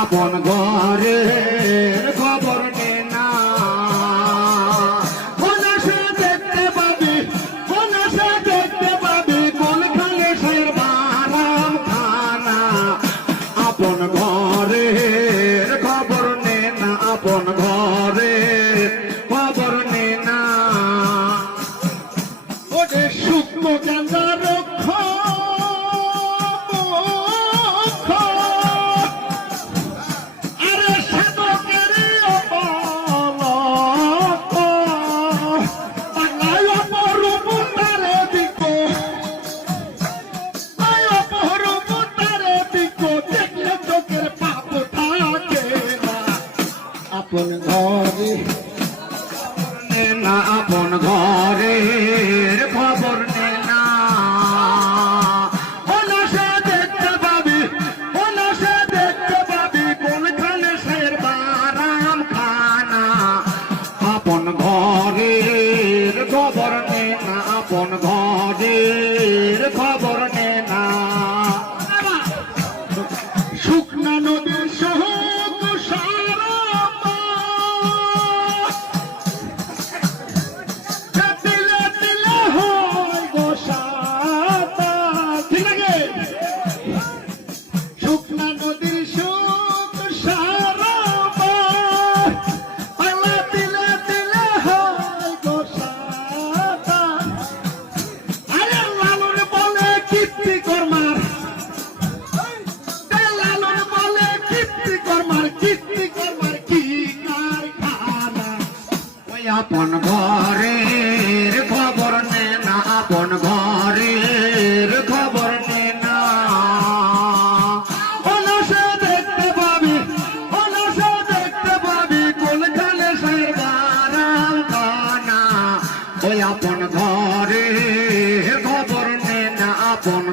আপন ঘরের খবর নে না কোনসে দেখতে পাবি কোনখানে সের বারাম খানা আপন ঘরের খবর নে না আপন ঘরের খবর নে না ওরে শুকনো গাঁজা রক্ষ আপন ঘরে নে না আপন ঘরের খবর নে না অনসে দেখতে পাবি কোনখানে সের বারাম খানা আপন ঘরের খবর নে না আপন ঘরের খবর নে না শুকনা নদীর সহ আপন ঘরের খবর নে না আপন ঘরের খবর নে না অনসে দেখতে পাবি কোনখানে সের বারাম খানা ওই আপন ঘরের খবর নে না আপন